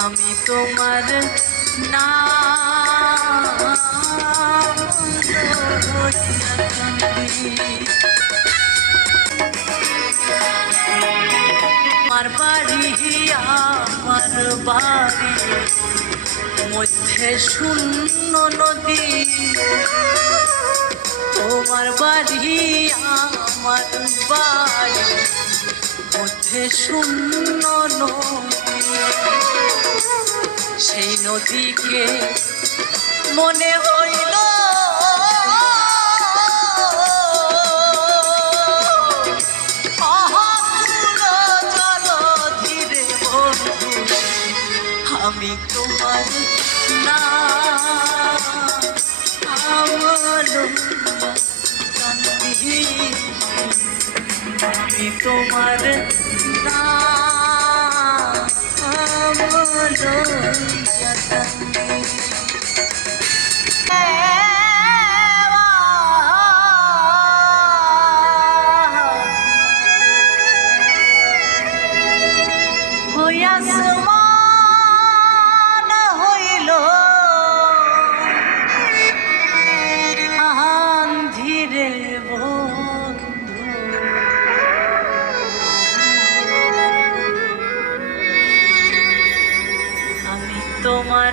আমি তোমার না আমার বাড়ি আমার বাড়ি মধ্যে শূন্য নদী। তোমার বাড়ি, আমার বাড়ি। মধ্যে শূন্য নদী। সেই নদীকে মনে হইল। আমি তোমার না। কান্দি আমি তোমার না হইয়াসমান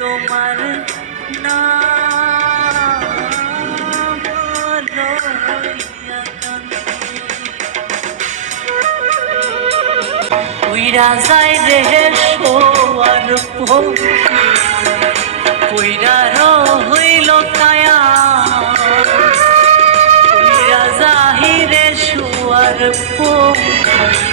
তোমার না উইরা যায় রে শোয়ার কইরা হইল কায়া। কইরা জাহিরে শোয়ার কইরা